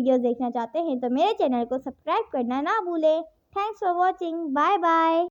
Videos देखना चाहते हैं तो मेरे चैनल को सब्सक्राइब करना ना भूलें। Thanks for watching. Bye bye.